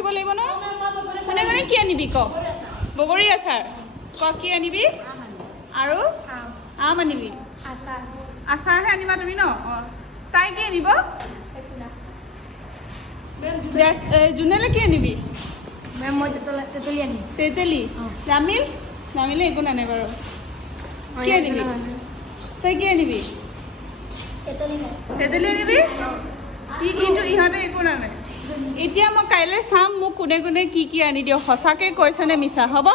ৰাখিব লাগিব ন কোনে কোনে কি আনিবি ক বগৰী আচাৰ ক কি আনিবি আৰু আম আনিবি আচাৰহে আনিবা তুমি ন তাই কি আনিব জোনেলে কি আনিবি মেম মই তেতলি আনিম তেতেলি জামিল জামিলে একো নানে বাৰু কি আনিবি তই কি আনিবি তেতেলি আনিবি কিন্তু ইহঁতে একো নানে এতিয়া মই কাইলৈ চাম মোক কোনে কোনে কি কি আনি দিয়ক সঁচাকৈ কৈছনে মিছা হ'ব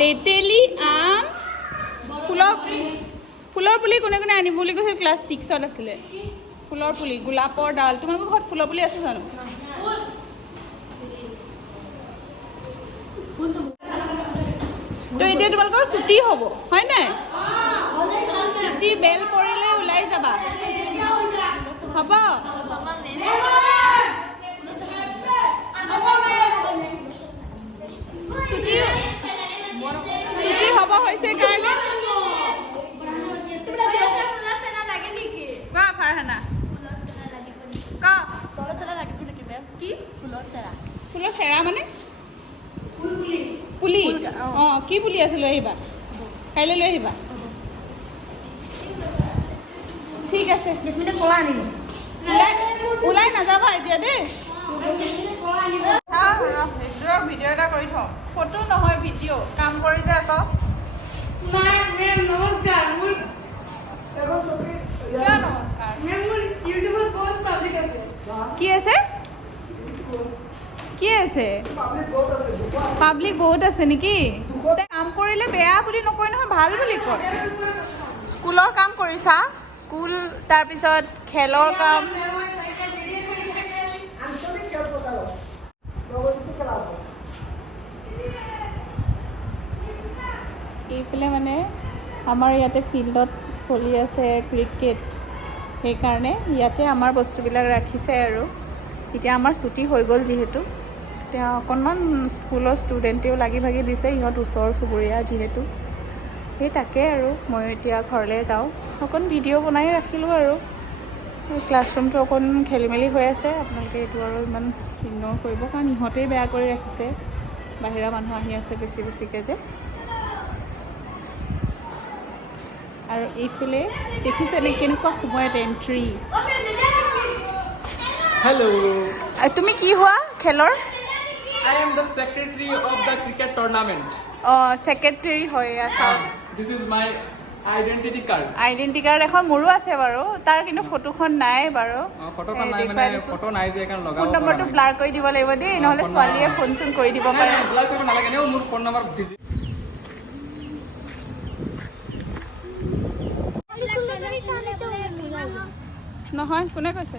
তেতেলি আম ফুলৰ পুলি কোনে কোনে আনিম বুলি কৈছিল ক্লাছ 6ত আছিলে ফুলৰ পুলি গোলাপৰ ডাল তোমালোকৰ ঘৰত ফুলৰ পুলি আছে জানো তো এতিয়া তোমালোকৰ ছুটি হ'ব হয় নাই ছুটি বেল পৰিলে ওলাই যাবা হ'ব ছুটি হ'ব হৈছে কাৰণে কোৱা ফাৰহানা কি ফুলৰ চেৰা মানে পুলি অঁ কি পুলি আছে লৈ আহিবা কাইলৈ লৈ আহিবা ঠিক আছে ওলাই নাযাবা এতিয়া দেই ভিডিঅ' এটা কৰি থওঁ ফটো নহয় ভিডিঅ' কাম কৰি যে আছ কি আছে কি আছে পাব্লিক বহুত আছে নেকি কাম কৰিলে বেয়া বুলি নকয় নহয় ভাল বুলি কয় স্কুলৰ কাম কৰিছা স্কুল তাৰপিছত খেলৰ কাম এইফালে মানে আমাৰ ইয়াতে ফিল্ডত চলি আছে ক্ৰিকেট সেইকাৰণে ইয়াতে আমাৰ বস্তুবিলাক ৰাখিছে আৰু এতিয়া আমাৰ ছুটি হৈ গ'ল যিহেতু এতিয়া অকণমান স্কুলৰ ষ্টুডেণ্টেও লাগি ভাগি দিছে ইহঁত ওচৰ চুবুৰীয়া যিহেতু সেই তাকে আৰু মই এতিয়া ঘৰলৈ যাওঁ অকণ ভিডিঅ' বনাই ৰাখিলোঁ আৰু ক্লাছৰুমটো অকণ খেলি মেলি হৈ আছে আপোনালোকে এইটো আৰু ইমান ইগন'ৰ কৰিব কাৰণ ইহঁতেই বেয়া কৰি ৰাখিছে বাহিৰা মানুহ আহি আছে বেছিকৈ যে আৰু এইফালে দেখিছেনে কেনেকুৱা সময়ত এণ্ট্ৰি Hello. তুমি কি হোৱা খেলৰ I am the secretary of the cricket tournament. Secretary হৈ আছা This is my identity card. Identity card এখন মোৰো আছে বাৰু তাৰ কিন্তু ফটোখন নাই বাৰু ফটোখন নাই মানে ফটো নাই যে কাৰণ লগাব ফোন নম্বৰটো ব্লাৰ কৰি দিব লাগিব দেই নহ'লে ছোৱালীয়ে ফোন চোন কৰি দিব পাৰে ব্লাৰ কৰিব নালাগে নে মোৰ ফোন নম্বৰ বিজি নহয় কোনে কৈছে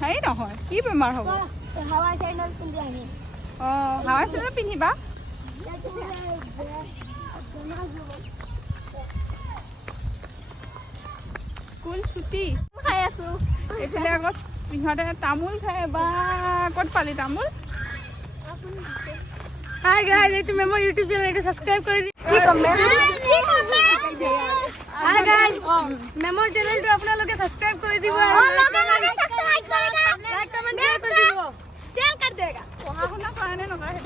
হেৰি নহয় কি বেমাৰ হ'ব হাৱাই চেণ্ডেল পিন্ধি আহি হাৱাই চেণ্ডেল পিন্ধিবা স্কুল ছুটি খাই আছো এইফালে আকৌ ইহঁতে তামোল খায় বা ক'ত পালি তামোল হাই গাইজ এইটো মেমৰ ইউটিউব চেনেল এইটো সাবস্ক্ৰাইব কৰি দি কি কম মেম হাই গাইজ মেমৰ চেনেলটো আপোনালোকে সাবস্ক্ৰাইব কৰি দিব আৰু লাইক কমেন্ট কৰি দিব शेयर कर देगा পঢ়া শুনা কৰে নে নকৰে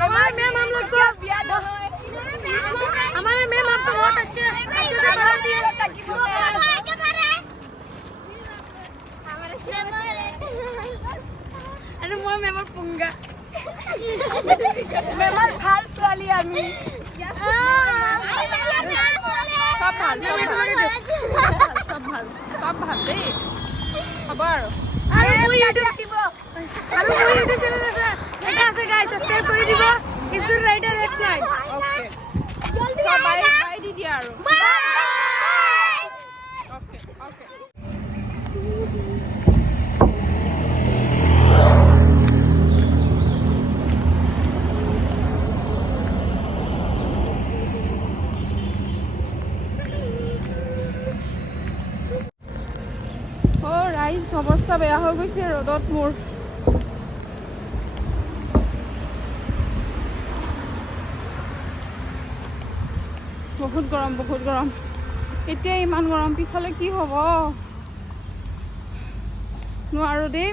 हमारे मैम हम लोग को हमारे मैम आपको बहुत अच्छे से पढ़ाती है अरे मैं मेमर पुंगा मेमर ভাল ছোৱালী আমি সব ভাল দেই হ'ব আৰু মোৰ ইউটিউব চেনেল আছে এটা আছে গাইস সাবস্ক্ৰাইব কৰি দিব ইফ ইউ ৰাইডাৰ এক্স নাইট অ'কে বাই দি দিয়া আৰু অ'কে অ'কে ৰাইজ অৱস্থা বেয়া হৈ গৈছে ৰ'দত মোৰ বহুত গৰম এতিয়া ইমান গৰম পিছলৈ কি হ'ব নোৱাৰো দেই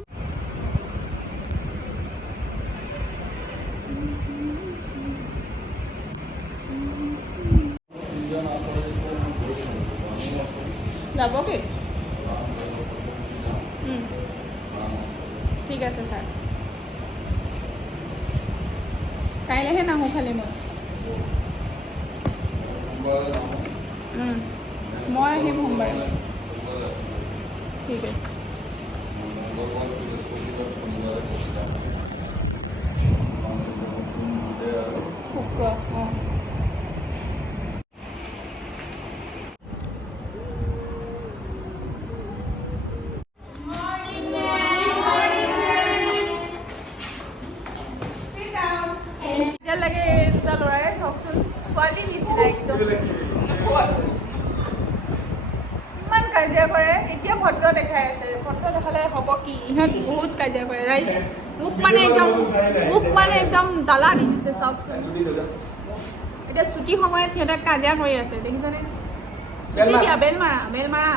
যাব কি ঠিক আছে ছাৰ কাইলৈহে নাহোঁ খালি মই আহিম সোমবাৰে ঠিক আছে শুক্ৰ অঁ লাগে এই দুটা ল'ৰাই চাওকচোন ছোৱালী নিচিনা একদম ইমান কাজিয়া কৰে এতিয়া ভদ্ৰ দেখাই আছে ভদ্ৰ দেখালে হ'ব কি ইহঁত বহুত কাজিয়া কৰে ৰাইজ মোক মানে একদম জ্বালা দি দিছে চাওকচোন এতিয়া ছুটি সময়ত সিহঁতে কাজিয়া কৰি আছে দেখিছেনে বেল মাৰা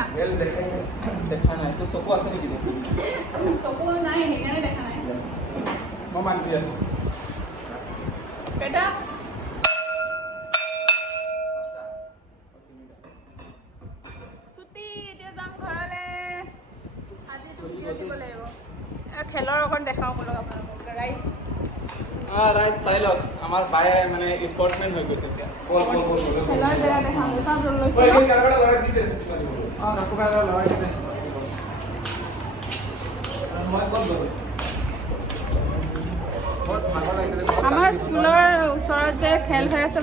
দেখা নাই তো চকু আছে নেকি চকু নাই সেইকাৰণে দেখা নাই মই মান দি আছো বেটা ছুটি এতিয়া যাম ঘৰলৈ আজি ছুটি দিব লাগিব খেলৰ অকণ দেখাওঁ বোলক আপোনালোকক ৰাইজ ৰাইজ চাই লওক আমাৰ বায়ে মানে স্পৰ্টমেন হৈ গৈছে এতিয়া খেলৰ জেগা দেখাওঁ চব লৈছোঁ আমাৰ স্কুলৰ ওচৰত যে খেল হৈ আছে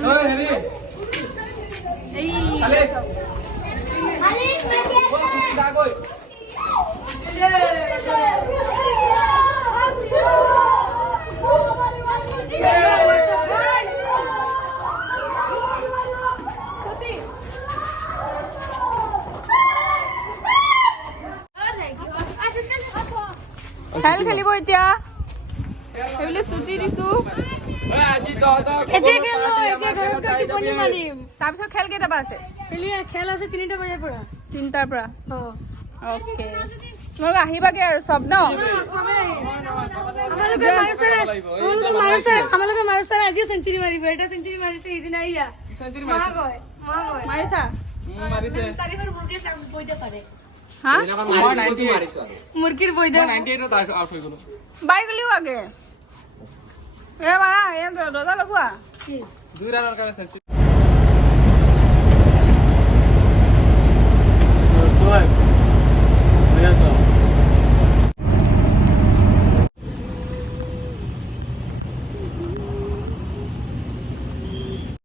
এই খেল খেলিব এতিয়া সেইবুলি ছুটি দিছোঁ তাৰপিছত খেল কেইটাৰ পৰা আছে খেল আছে 3টা বজাৰ পৰা 3টাৰ পৰা অ'কে তোমালোক আহিবাগে আৰু চব ন আমালোকে মাৰুচাৰে আজিও চেঞ্চুৰী মাৰিব এটা চেঞ্চুৰী মাৰিছে সিদিনা ইয়া মাৰিছা হা মুৰ্গীৰ বৈ বাই গ'লিও আগে এ মাৰা দৰ্জা লগোৱা দুই ৰাণৰ কাৰণে চেঞ্চুৰী